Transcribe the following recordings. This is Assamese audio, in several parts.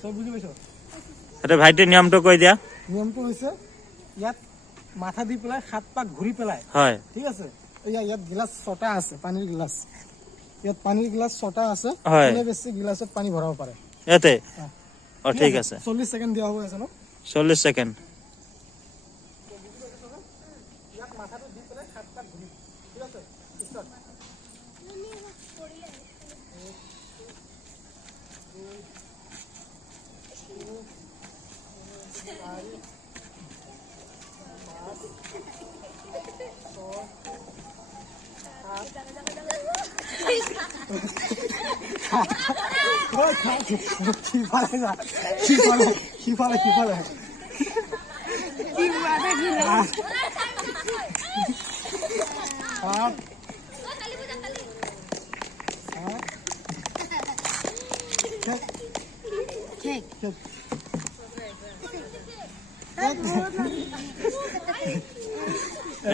সব বুঝি পাইছো এটা ভাইটি নিয়মটো কৈ দিয়া নিয়মটো হৈছে ইয়াত মাথা দি পেলাই হাত পাক ঘূৰি পেলাই হয় ঠিক আছে ইয়াত গিলাস 6টা আছে পানীৰ গিলাস ইয়াত পানীৰ গিলাস 6টা আছে কোনে বেছি গিলাসত পানী ভৰাব পাৰে এতে ও ঠিক আছে 40 সেকেন্ড দিয়া হ'ব আছে ন 40 সেকেন্ড ইয়াত মাথাটো দি পেলাই হাত পাক ঘূৰি ঠিক আছে স্টাৰ্ট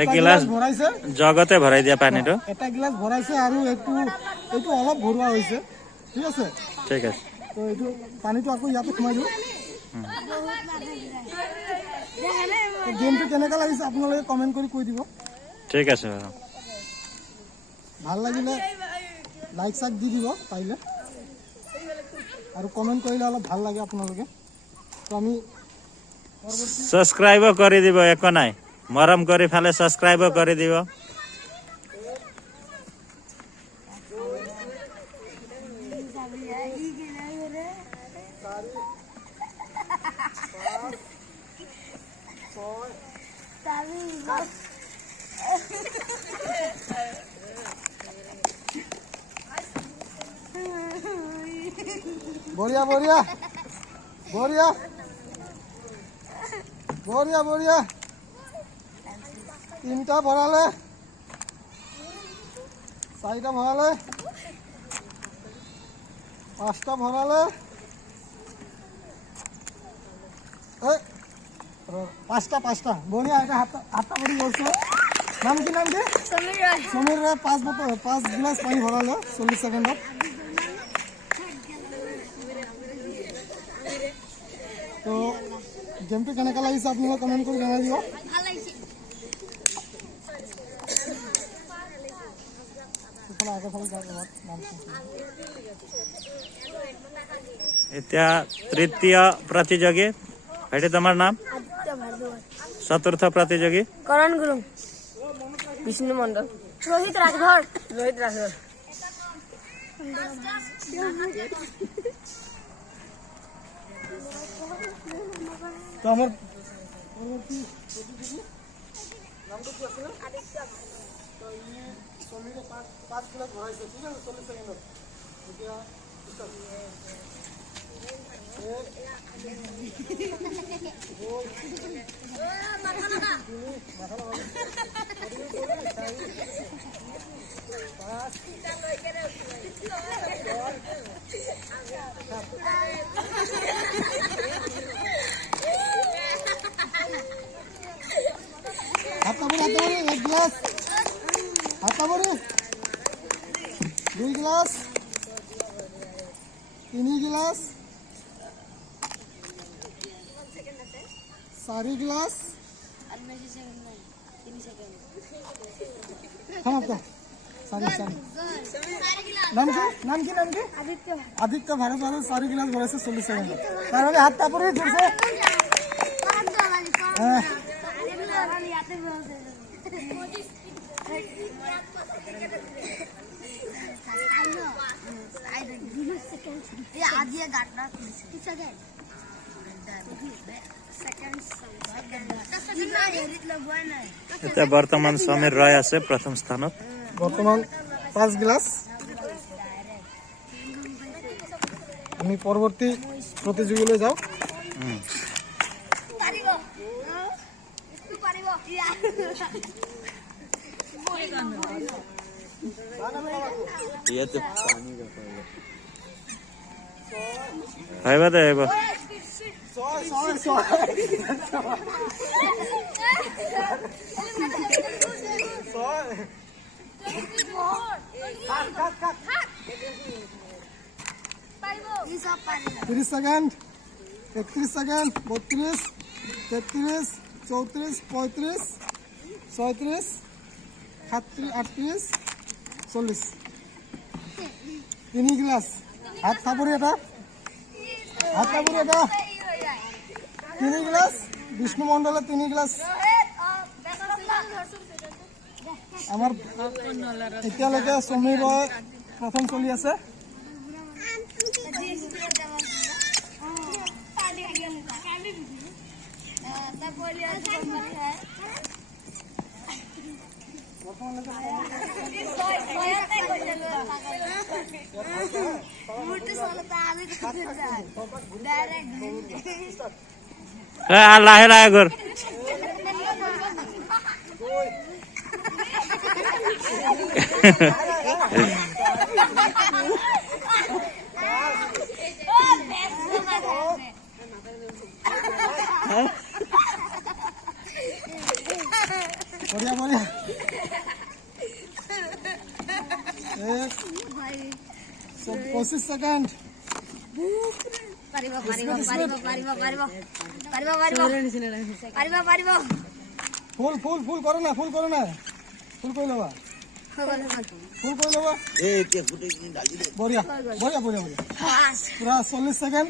এক গিলাস ভৰাইছে জগতে ভৰাই দিয়া পানীটো এটা গিলাস ভৰাইছে আৰু এইটো অলপ ভৰোৱা হৈছে ঠিক আছে ঠিক আছে তো এইটো পানীটো আকৌ ইয়াতে সোমাই দিওঁ গেমটো কেনেকুৱা লাগিছে আপোনালোকে কমেন্ট কৰি কৈ দিব ঠিক আছে বাৰু ভাল লাগিলে লাইক চাক দি দিব পাৰিলে আৰু কমেন্ট কৰিলে অলপ ভাল লাগে আপোনালোকে তো আমি সাবস্ক্ৰাইব কৰি দিব একো নাই মৰম কৰি ফালে সাবস্ক্ৰাইব কৰি দিব বঢ়িয়া বঢ়িয়া বঢ়িয়া বঢ়িয়া বঢ়িয়া 3টা ভৰালে 4টা ভৰালে 5টা ভৰালে 5টা বঢ়িয়া এটা হাতটা ভৰি গৈছে নাম কি সমীৰ ৰায় 5 গিলাস পানী ভৰালে 40 সেকেন্ডত তো গেমটো কেনেকুৱা লাগিছে আপোনালোকে কমেন্ট কৰি জনাই দিব ভাল লাগিছে এতিয়া তৃতীয় প্ৰতিযোগী ভাইটি তোমাৰ নাম চতুৰ্থ প্ৰতিযোগী কৰণ গুৰু বিষ্ণু মণ্ডল ৰোহিত ৰাজভৰ তো আমাৰ পৰবৰ্তী প্ৰতিযোগী নামটো কি আছিল আদিত্য তো ই সমীৰে 5 গিলাস ভৰাইছে ঠিক আছে 40 সেকেন্ডত এতিয়া হাতাবরি 1 গ্লাস হাতাবরি 2 গ্লাস 3 গ্লাস 4 গ্লাস নাম কি আদিত্য ভারত 4 গ্লাস ভরাইছে 40 সেকেন্ড তার মানে হাতটা পরে জুড়ছে এতিয়া বৰ্তমান সমীৰ ৰায় আছে প্ৰথম স্থানত বৰ্তমান 5 গ্লাস আমি পৰৱৰ্তী প্ৰতিযোগিতালৈ যাও আহিবা দে আহিবা Seconds. 31 সেকেন্ড 32 33 34 35 36 37 38 40 3 গ্লাস হাত থাপুরি এটা 3 গ্লাস বিষ্ণু মণ্ডলের 3 গ্লাস আমার এতিয়ালৈকে সমীৰ ৰয় প্ৰথম চলি আছে লাহে লাহে কৰ বঢ়িয়া বঢ়িয়া 25 সেকেন্ড ফুল ফুল ফুল করো না ফুল করে লবা বঢ়িয়া বঢ়িয়া বঢ়িয়া বঢ়িয়া পুরা 40 সেকেন্ড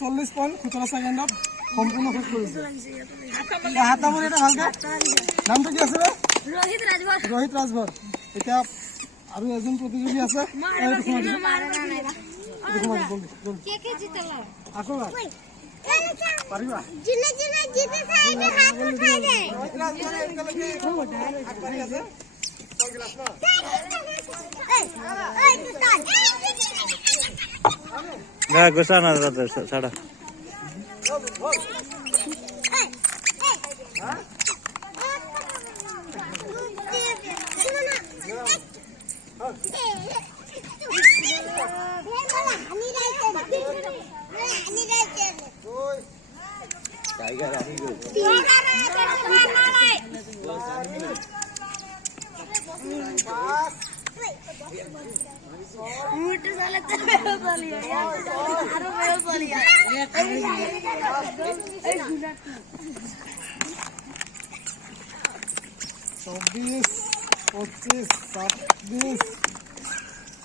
40.17 সেকেন্ডত সম্পূর্ণ শেষ কৰিছে হাতামুৰি এটা ভালকে নামটো কি আছে ৰোহিত ৰাজভৰ এতিয়া আৰু এজন প্ৰতিযোগী আছে আকৌ পাৰিবা গুছা না ছাড়া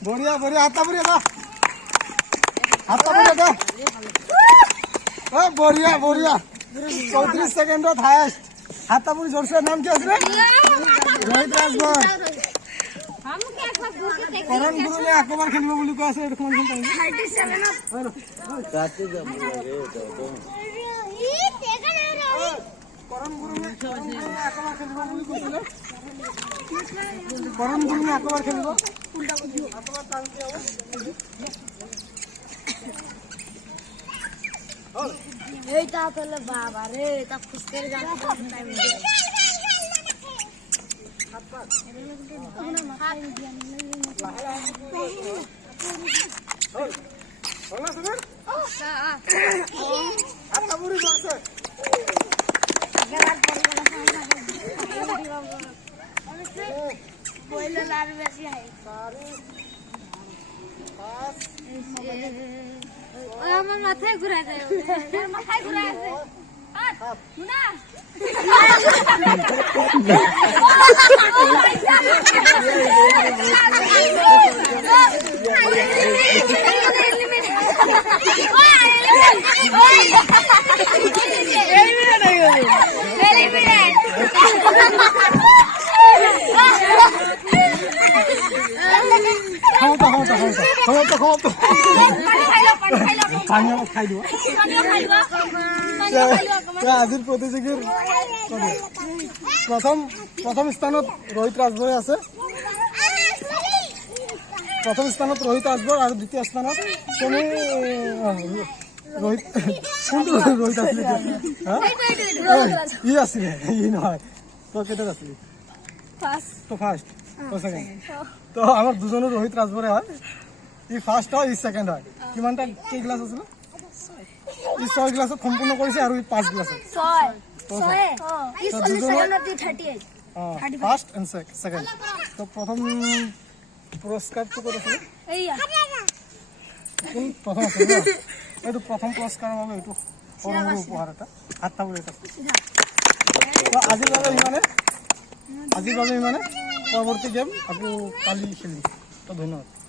बढ़िया बढ़िया हाथ बढ़िया बढ़िया बढ़िया 34 सेकेंड हाएस्ट हाथ जोरसे नाम क्या रोहित राजभर करण गुरु ने आकबार खेलिब বুলি কৈ আছে দেখুন কোন करण गुरु ने आकबार खेलिब বুলি কৈছিল करण गुरु ने आकबार खेलिब आकबार টানতে হবে এইটা তাহলে বাবা রে তা ফুসকের গান টাইম আমার মাথায় ঘুরে যায় মাথায় ঘুরে আছে না আজিৰ প্ৰতিযোগীৰ প্ৰথম স্থানত रोहित राजभर আছে प्रथम स्थाনত रोहित राजभर और द्वितीय स्थाনত তুমি रोहित কোনটো रोहित আছিল ই আছিল ই নহয় তো কেইটা আছিল ফার্স্ট তো সেকেন্ড তো আমার দুজনের रोहित राजभर হয় ই ফার্স্ট হয় ই সেকেন্ড হয় কিমানটা কি গ্লাস আছিল ই 6 গ্লাস সম্পূর্ণ কৰিছে আৰু ই 5 গ্লাস 6 ফাৰ্স্ট এন্ড সেকেন্ড তো প্ৰথম পুৰস্কাৰ তো কত ছিল এইয়া কোন প্ৰথম আছে এইটো প্ৰথম পুৰস্কাৰৰ বাবে এইটো সৰু সৰু উপহাৰ এটা হাত তামোল এটা আজিৰ বাবে ইমানে পৰৱৰ্তী গেম আকৌ কালি খেলিম তো ধন্যবাদ